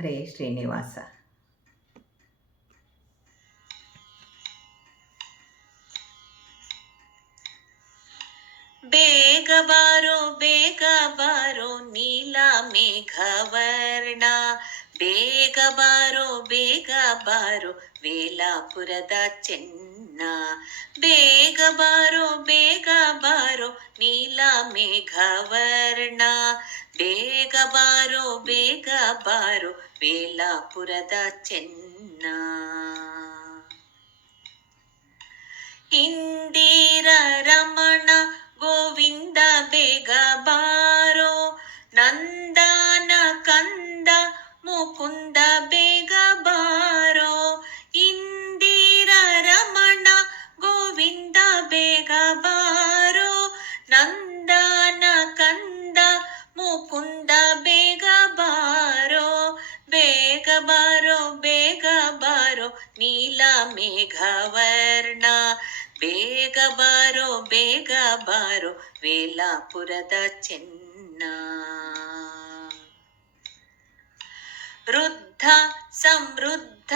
ಹರೇ ಶ್ರೀನಿವಾಸ. ಬೇಗ ಬಾರೋ ನೀಲ ಮೇಘವರ್ಣ, ಬೇಗ ಬಾರೋ ವೇಲಾಪುರದ ಚೆನ್ನ. ಬೇಗ ಬಾರೋ ನೀಲ ಮೇಘವರ್ಣ, ಬೇಗ ಬಾರೋ ವೇಲಾಪುರದ ಚೆನ್ನ. ಇಂದಿರ ರಮಣ ಗೋವಿಂದ ಬೇಗ ಬಾರೋ, ನಂದನ ಕಂದ ಮುಕುಂದ ಬೇಗ ಬಾರೋ. ಇಂದಿರ ರಮಣ ಗೋವಿಂದ ಬೇಗ ಬಾರೋ, ನಂದನ ಕಂದ ಮುಕುಂದ ಬೇಗ ಬಾರೋ. ಬೇಗ ಬಾರೋ ನೀಲ ಮೇಘವರ್ಣ, ಬೇಗ ಬಾರೋ ವೇಲಾಪುರದ ಚೆನ್ನ. ವೃದ್ಧ ಸಮೃದ್ಧ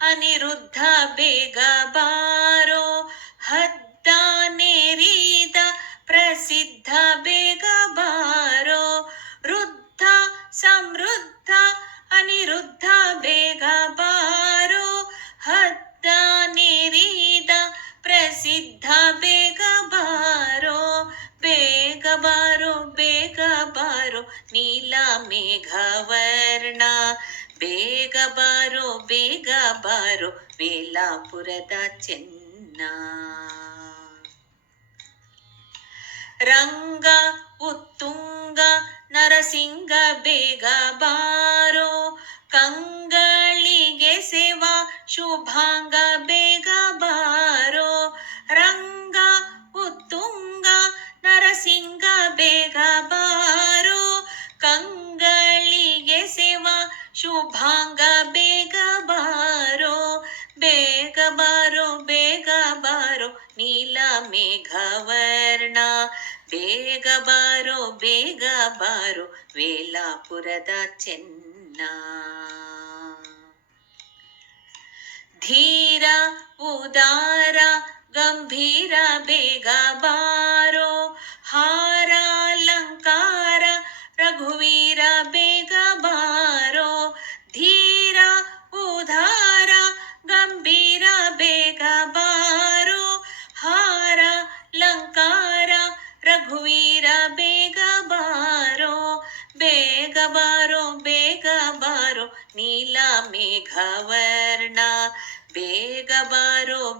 ಅನಿರುದ್ಧ ಬೇಗ ಬಾರೋ, ಹದ್ದಾನೇರಿದ ಪ್ರಸಿದ್ಧ ಬೇಗ ಬಾರೋ. ವೃದ್ಧ ಸಮೃದ್ಧ ಅನಿರುದ್ಧ ಬೇಗ ಬಾರೋ, ಹದ್ದಾನೇರಿದ ಪ್ರಸಿದ್ಧ ಬೇಗ ಬಾರೋ. ಬೇಗ ಬಾರೋ ನೀಲ ಮೇಘವರ್ಣ, ಬೇಗ ಬಾರೋ ವೇಲಾಪುರದ ಚೆನ್ನ. ರಂಗ ಉತ್ತುಂಗ ನರಸಿಂಗ ಬೇಗ ಬಾರೋ, ಕಂಗಳಿಗೆ ಸೇವಾ ಶುಭಾಂಗ ಬೇಗ ಬಾರೋ. ರಂಗ ಉತ್ತುಂಗ ನರಸಿಂಗ ಬೇಗ ಬಾರೋ, ಕಂಗಳಿಗೆ ಸೇವಾ ಶುಭಾಂಗ ಬೇಗ ಬಾರೋ. ಬೇಗ ಬಾರೋ ನೀಲ ಮೇಘವರ್ಣ, ಬೇಗ ಬಾರೋ ವೇಲಾಪುರದ ಚೆನ್ನ. ಧೀರ ಉದಾರ ಗಂಭೀರ ಬೇಗ ಬಾರೋ, ಹಾರಾಲಂಕಾರ ರಘುವೀರ ಬೇಗ ಬಾರೋ. ಧೀರ ಉದಾರ ಗಂಭೀರ ಬೇಗ ಬಾರೋ, ಹಾರಾಲಂಕಾರ ರಘುವೀರ ಬೇಗ ಬಾರೋ. ಬೇಗ ಬಾರೋ ನೀಲ ಮೇಘವರ್ಣ, ಬೇಗ ಬಾರೋ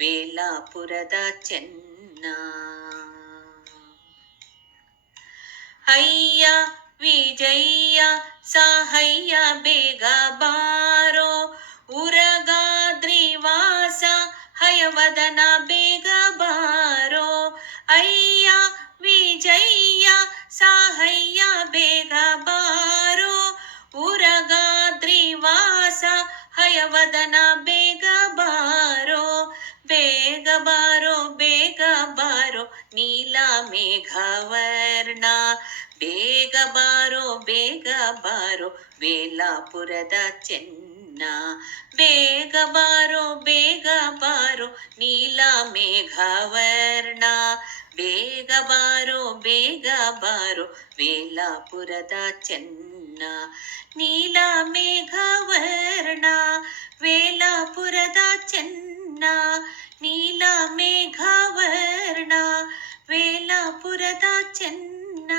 ವೇಲಾಪುರದ ಚೆನ್ನ. ಅಯ್ಯ ವಿಜಯ್ಯ ಸಾಹಯ್ಯ ಬೇಗ ಬಾರೋ, ಉರಗಾದ್ರಿವಾಸ ಹಯವದನ ಬೇಗ ಬಾರೋ. ಅಯ್ಯ ವಿಜಯ್ಯ ಸಾಹಯ್ಯ ಬೇಗ ಬಾರೋ, ಉರಗಾದ್ರಿವಾಸ ಹಯವದನ ಬೇಗ ಬಾರೋ. ಬೇಗ ಬಾರೋ ನೀಲ ಮೇಘವರ್ಣ, ಬೇಗ ಬಾರೋ ವೇಲಾಪುರದ ಚೆನ್ನ. ಬೇಗ ಬಾರೋ ನೀಲ ಮೇಘವರ್ಣ, ಬೇಗ ಬಾರೋ ವೇಲಾಪುರದ ಚೆನ್ನ. ನೀಲ ಮೇಘವರ್ಣ ವೇಲಾಪುರದ ಚೆನ್ನ, ನೀಲ ಮೇಘವರ್ಣ ವೇಲಾಪುರದ ಚೆನ್ನ.